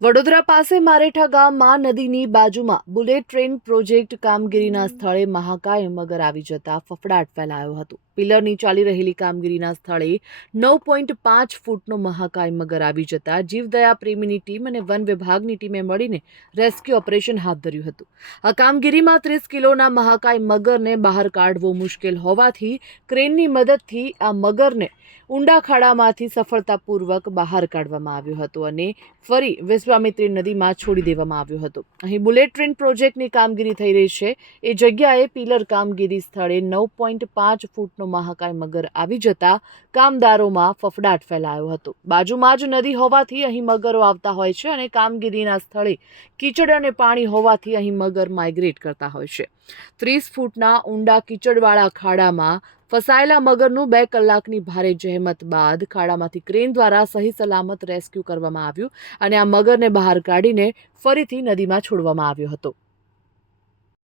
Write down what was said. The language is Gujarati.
વડોદરા પાસે મારેઠા ગામમાં નદીની બાજુમાં બુલેટ ટ્રેન પ્રોજેક્ટ કામગીરીના સ્થળે મહાકાય મગર આવી જતા ફફડાટ ફેલાયો હતો. પિલરની ચાલી રહેલી કામગીરીના સ્થળે 9.5 ફૂટનો મહાકાય મગર આવી જતા જીવદયા પ્રેમીની ટીમ અને વન વિભાગની ટીમે મળીને રેસ્ક્યુ ઓપરેશન હાથ ધર્યું હતું. આ કામગીરીમાં 30 કિલોના મહાકાય મગરને બહાર કાઢવો મુશ્કેલ હોવાથી ક્રેનની મદદથી આ મગરને ઊંડા ખાડામાંથી સફળતાપૂર્વક બહાર કાઢવામાં આવ્યો હતો અને ફરી વિશ્વામિત્રી નદીમાં છોડી દેવામાં આવ્યો હતો. અહીં બુલેટ ટ્રેન પ્રોજેક્ટની કામગીરી થઈ રહી છે. એ જગ્યાએ પિલર કામગીરી સ્થળે 9.5 ફૂટનો મહાકાય મગર આવી જતા કામદારોમાં ફફડાટ ફેલાયો હતો. બાજુમાં જ નદી હોવાથી અહીં મગરો આવતા હોય છે અને કામગીરીના સ્થળે કીચડ અને પાણી હોવાથી અહીં મગર માઇગ્રેટ કરતા હોય છે. 30 ફૂટના ઊંડા કીચડવાળા ખાડામાં ફસાયેલા મગરનું 2 કલાકની ભારે જહેમત બાદ ખાડામાંથી ક્રેન દ્વારા સહી સલામત રેસ્ક્યુ કરવામાં આવ્યું અને આ મગરને બહાર કાઢીને ફરીથી નદીમાં છોડવામાં આવ્યો હતો.